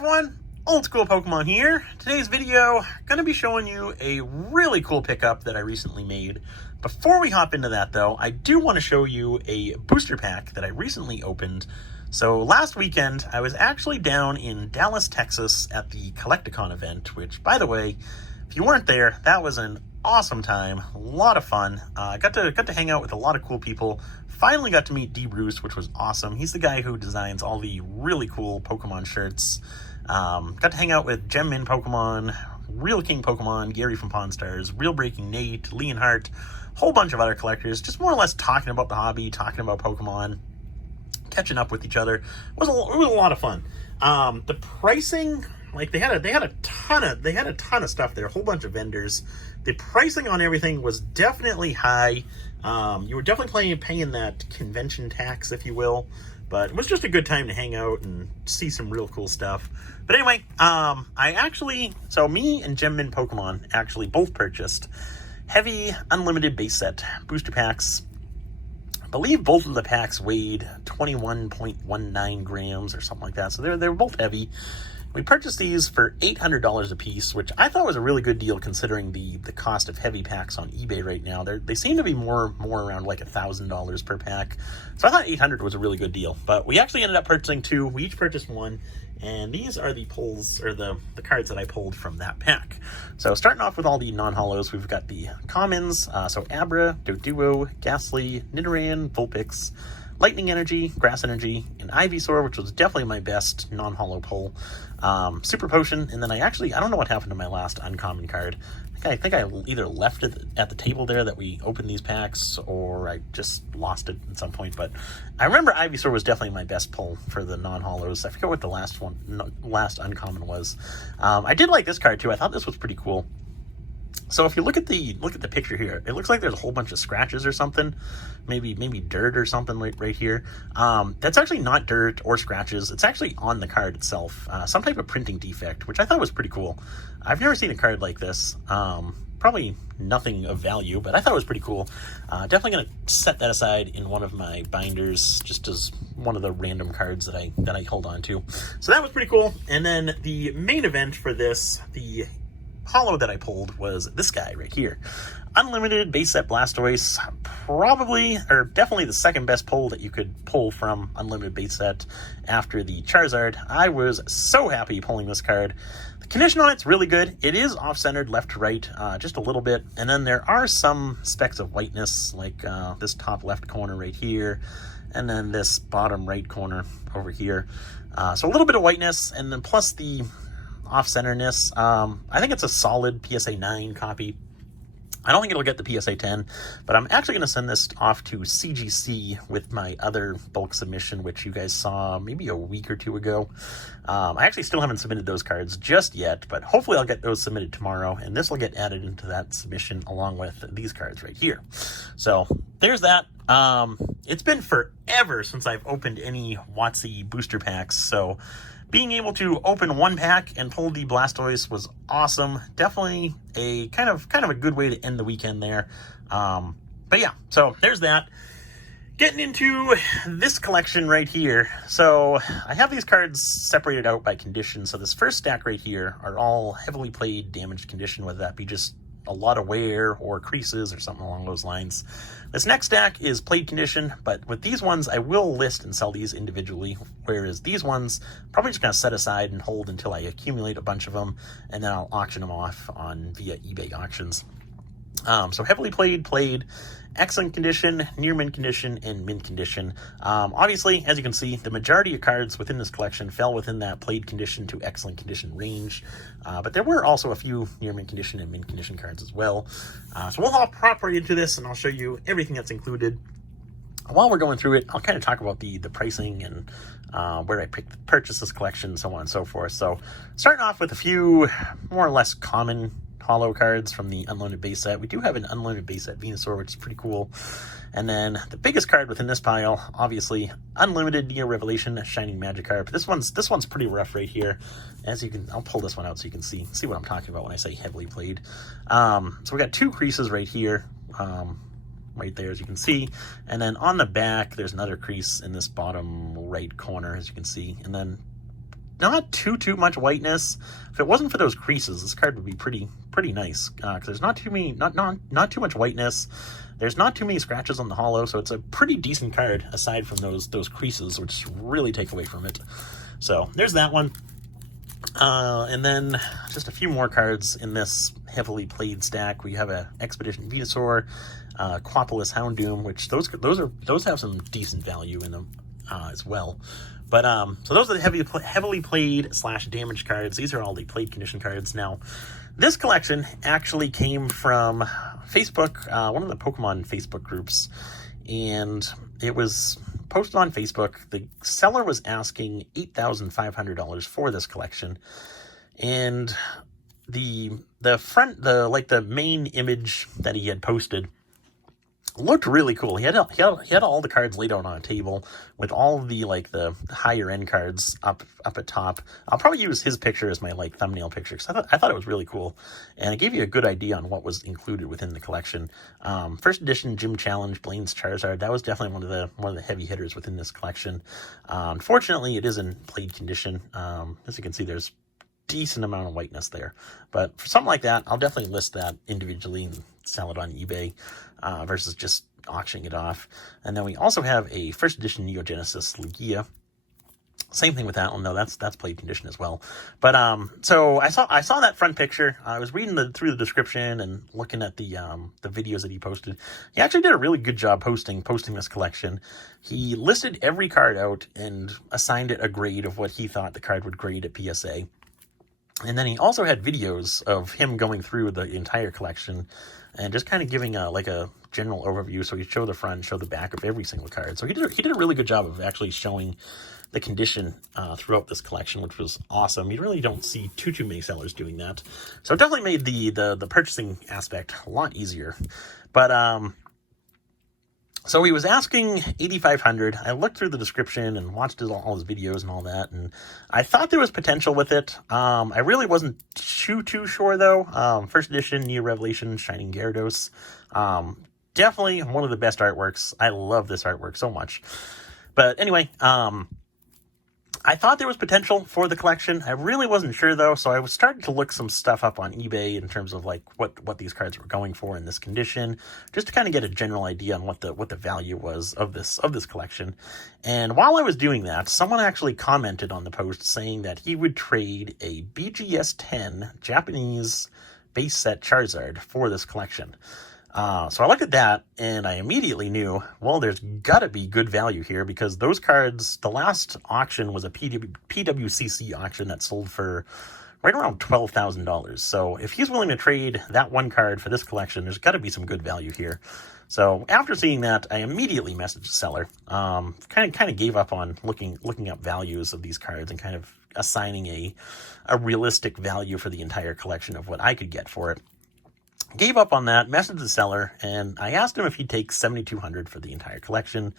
everyone, Old School Pokemon here. Today's video, gonna be showing you a really cool pickup that I recently made. Before we hop into that though, I do want to show you a booster pack that I recently opened. So last weekend, I was actually down in Dallas, Texas at the Collecticon event, which by the way, if you weren't there, that was an awesome time, a lot of fun. Got to hang out with a lot of cool people. Finally got to meet D. Bruce, which was awesome. He's the guy who designs all the really cool Pokemon shirts. Got to hang out with Gem Min Pokemon, Real King Pokemon, Gary from Pawn Stars, Real Breaking Nate, Leonhardt, whole bunch of other collectors, just more or less talking about the hobby, talking about Pokemon, catching up with each other. It was a lot of fun. The pricing, like they had a ton of stuff there, a whole bunch of vendors. The pricing on everything was definitely high. You were definitely paying that convention tax, if you will, but it was just a good time to hang out and see some real cool stuff. But anyway, so me and Gem Min Pokemon actually both purchased heavy unlimited base set booster packs. I believe both of the packs weighed 21.19 grams or something like that, so they were both heavy. We purchased these for $800 a piece, which I thought was a really good deal considering the cost of heavy packs on eBay right now. They seem to be more around like $1,000 per pack. So I thought $800 was a really good deal. But we actually ended up purchasing two. We each purchased one. And these are the pulls, or the cards that I pulled from that pack. So starting off with all the non-holos, we've got the commons. So Abra, Doduo, Ghastly, Nidoran, Vulpix, Lightning Energy, Grass Energy, and Ive Sold, which was definitely my best non-holo pull. Super Potion, and then I don't know what happened to my last uncommon card. I think I either left it at the table there that we opened these packs, or I just lost it at some point. But I remember Ive Sold was definitely my best pull for the non-holos. I forget what the last uncommon was. I did like this card too. I thought this was pretty cool. So if you look at the picture here, it looks like there's a whole bunch of scratches or something, maybe dirt or something right here. That's actually not dirt or scratches. It's actually on the card itself, some type of printing defect, which I thought was pretty cool. I've never seen a card like this. Probably nothing of value, but I thought it was pretty cool. Definitely going to set that aside in one of my binders, just as one of the random cards that I hold on to. So that was pretty cool. And then the main event for this, the holo that I pulled, was this guy right here. Unlimited base set Blastoise, definitely the second best pull that you could pull from unlimited base set after the Charizard. I was so happy pulling this card. The condition on it's really good. It is off-centered left to right, just a little bit, and then there are some specks of whiteness, like this top left corner right here, and then this bottom right corner over here. So a little bit of whiteness, and then plus the off-centerness. I think it's a solid PSA 9 copy. I don't think it'll get the PSA 10, but I'm actually going to send this off to CGC with my other bulk submission, which you guys saw maybe a week or two ago. I actually still haven't submitted those cards just yet, but hopefully I'll get those submitted tomorrow, and this will get added into that submission along with these cards right here. So there's that. It's been forever since I've opened any WotC booster packs, so being able to open one pack and pull the Blastoise was awesome. Definitely a kind of a good way to end the weekend there. But yeah, so there's that. Getting into this collection right here. So I have these cards separated out by condition. So this first stack right here are all heavily played, damaged condition, whether that be just a lot of wear or creases or something along those lines. This next stack is played condition, but with these ones, I will list and sell these individually, whereas these ones, probably just going to set aside and hold until I accumulate a bunch of them, and then I'll auction them off via eBay auctions. So heavily played, excellent condition, near mint condition, and mint condition. Obviously, as you can see, the majority of cards within this collection fell within that played condition to excellent condition range. But there were also a few near mint condition and mint condition cards as well. So we'll hop right into this, and I'll show you everything that's included. While we're going through it, I'll kind of talk about the pricing and where I purchased this collection, so on and so forth. So starting off with a few more or less common holo cards from the unlimited base set. We do have an unlimited base set Venusaur, which is pretty cool. And then the biggest card within this pile, obviously, unlimited Neo Revelation Shining Magikarp. This one's pretty rough right here. As you can, I'll pull this one out so you can see what I'm talking about when I say heavily played. So we got two creases right here. Right there, as you can see, and then on the back there's another crease in this bottom right corner, as you can see, and then not too much whiteness. If it wasn't for those creases, this card would be pretty nice, because there's not too much whiteness. There's not too many scratches on the holo, so it's a pretty decent card aside from those creases, which really take away from it. So there's that one. And then just a few more cards in this heavily played stack. We have a Expedition Venusaur, Quapolis Houndoom, which those have some decent value in them as well. But so those are the heavily played / damaged cards. These are all the played condition cards. Now, this collection actually came from Facebook, one of the Pokemon Facebook groups, and it was posted on Facebook. The seller was asking $8,500 for this collection, and the main image that he had posted looked really cool. He had all the cards laid out on a table with all of the the higher end cards up at top. I'll probably use his picture as my thumbnail picture, because I thought it was really cool, and it gave you a good idea on what was included within the collection. First edition Gym Challenge Blaine's Charizard, that was definitely one of the heavy hitters within this collection. Unfortunately, it is in played condition. As you can see, there's decent amount of whiteness there, but for something like that, I'll definitely list that individually and sell it on eBay versus just auctioning it off. And then we also have a first edition Neogenesis Lugia. Same thing with that one, though. That's played condition as well. But so I saw that front picture. I was reading through the description and looking at the videos that he posted. He actually did a really good job posting this collection. He listed every card out and assigned it a grade of what he thought the card would grade at PSA. And then he also had videos of him going through the entire collection and just kind of giving a general overview. So he'd show the front, show the back of every single card. So he did a really good job of actually showing the condition throughout this collection, which was awesome. You really don't see too many sellers doing that. So it definitely made the purchasing aspect a lot easier. But so he was asking $8,500. I looked through the description and watched all his videos and all that, and I thought there was potential with it. I really wasn't too sure, though. First edition, Neo Revelation, Shining Gyarados. Definitely one of the best artworks. I love this artwork so much. But anyway, I thought there was potential for the collection. I really wasn't sure, though, so I was starting to look some stuff up on eBay in terms of what these cards were going for in this condition, just to kind of get a general idea on what the value was of this collection. And while I was doing that, someone actually commented on the post saying that he would trade a BGS 10 Japanese base set Charizard for this collection. So I looked at that, and I immediately knew, well, there's got to be good value here, because those cards, the last auction was a PWCC auction that sold for right around $12,000. So if he's willing to trade that one card for this collection, there's got to be some good value here. So after seeing that, I immediately messaged the seller. Kind of gave up on looking up values of these cards and kind of assigning a realistic value for the entire collection of what I could get for it. Gave up on that, messaged the seller, and I asked him if he'd take $7,200 for the entire collection.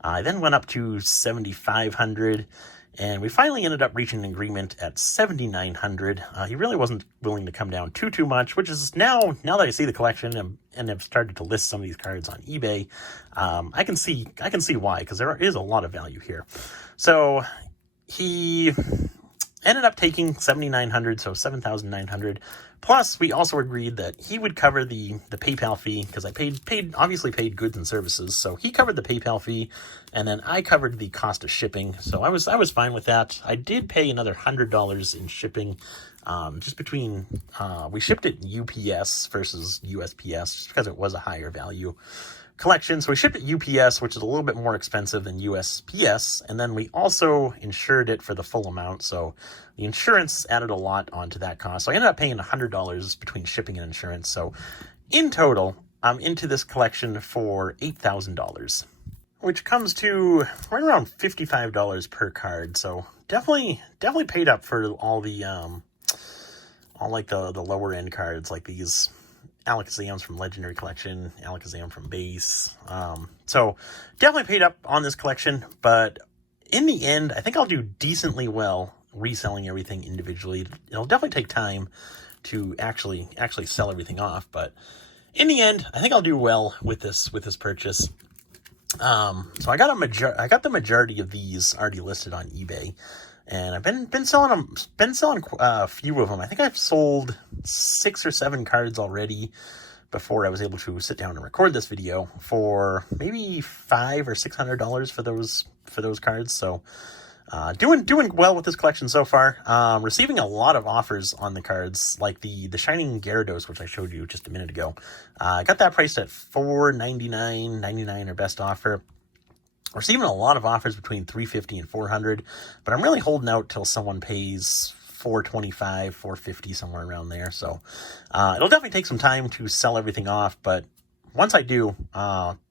I then went up to $7,500, and we finally ended up reaching an agreement at $7,900. He really wasn't willing to come down too much, which is now that I see the collection and have started to list some of these cards on eBay, I can see why, because there is a lot of value here. So he ended up taking $7,900, so $7,900. Plus, we also agreed that he would cover the PayPal fee, because I obviously paid goods and services. So he covered the PayPal fee, and then I covered the cost of shipping. So I was fine with that. I did pay another $100 in shipping, just between we shipped it UPS versus USPS, just because it was a higher value collection. So we shipped it UPS, which is a little bit more expensive than USPS, and then we also insured it for the full amount. So the insurance added a lot onto that cost. So I ended up paying $100 between shipping and insurance. So in total, I'm into this collection for $8,000, which comes to right around $55 per card. So definitely paid up for all the the lower end cards, like these Alakazams from Legendary Collection, Alakazam from Base. So definitely paid up on this collection, but in the end, I think I'll do decently well reselling everything individually. It'll definitely take time to actually sell everything off, but in the end, I think I'll do well with this purchase. So I got the majority of these already listed on eBay. And I've been selling them, a few of them. I think I've sold 6 or 7 cards already before I was able to sit down and record this video, for maybe $500 or $600 for those cards. So doing well with this collection so far. Receiving a lot of offers on the cards, like the Shining Gyarados, which I showed you just a minute ago. I got that priced at $499.99 or best offer. Receiving a lot of offers between $350 and $400, but I'm really holding out till someone pays $425, $450, somewhere around there. So it'll definitely take some time to sell everything off, but once I do,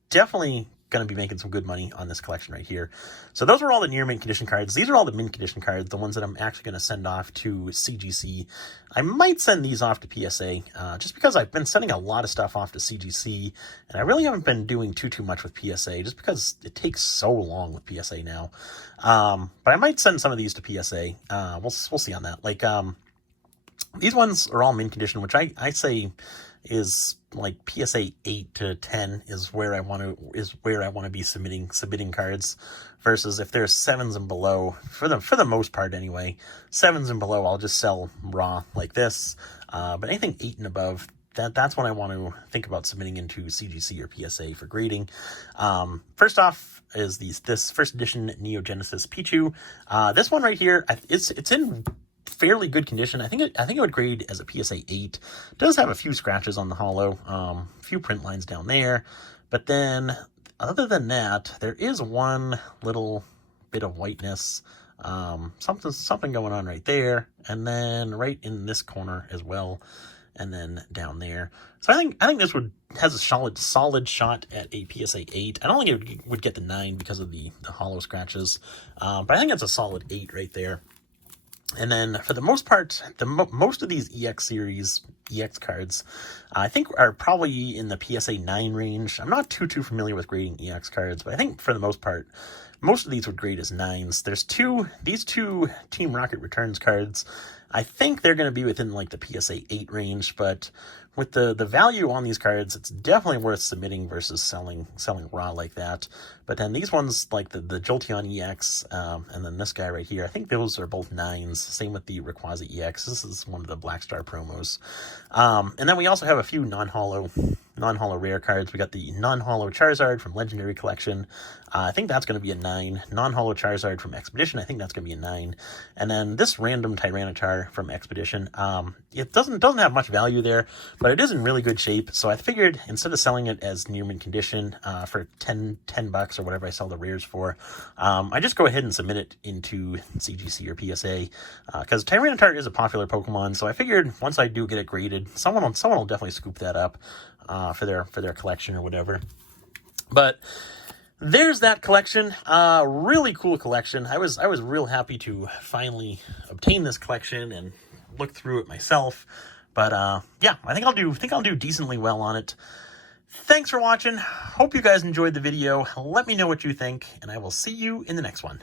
definitely going to be making some good money on this collection right here. So those were all the near mint condition cards. These are all the mint condition cards, the ones that I'm actually going to send off to CGC. I might send these off to PSA, just because I've been sending a lot of stuff off to CGC, and I really haven't been doing too much with PSA, just because it takes so long with PSA now. But I might send some of these to PSA. We'll see on that. Like, these ones are all mint condition, which I say is like PSA 8 to 10 is where I want to be submitting cards, versus if there's 7s and below, for the most part anyway, 7s and below I'll just sell raw like this. But anything 8 and above, that's when I want to think about submitting into CGC or PSA for grading. First off is this first edition Neo Genesis Pichu. This one right here, it's in fairly good condition. I think it would grade as a PSA 8. It does have a few scratches on the hollow, a few print lines down there, but then other than that, there is one little bit of whiteness, something going on right there, and then right in this corner as well, and then down there. So I think this has a solid shot at a PSA 8. I don't think it would get the 9 because of the hollow scratches, but I think it's a solid 8 right there. And then, for the most part, most of these EX series, EX cards, I think are probably in the PSA 9 range. I'm not too familiar with grading EX cards, but I think for the most part, most of these would grade as 9s. These two Team Rocket Returns cards, I think they're going to be within like the PSA 8 range, but with the value on these cards, it's definitely worth submitting versus selling raw like that. But then these ones, like the Jolteon EX, and then this guy right here, I think those are both 9s. Same with the Rayquaza EX. This is one of the Black Star promos. And then we also have a few non-holo rare cards. We got the non-holo Charizard from Legendary Collection. I think that's going to be a 9. Non-holo Charizard from Expedition, I think that's going to be a 9. And then this random Tyranitar from Expedition. It doesn't have much value there, but it is in really good shape. So I figured instead of selling it as near mint condition for $10 or whatever I sell the rares for, I just go ahead and submit it into CGC or PSA, because Tyranitar is a popular Pokemon. So I figured once I do get it graded, someone will definitely scoop that up for their collection or whatever. But there's that collection. Really cool collection. I was real happy to finally obtain this collection and look through it myself. But yeah, I think I'll do decently well on it. Thanks for watching. Hope you guys enjoyed the video. Let me know what you think, and I will see you in the next one.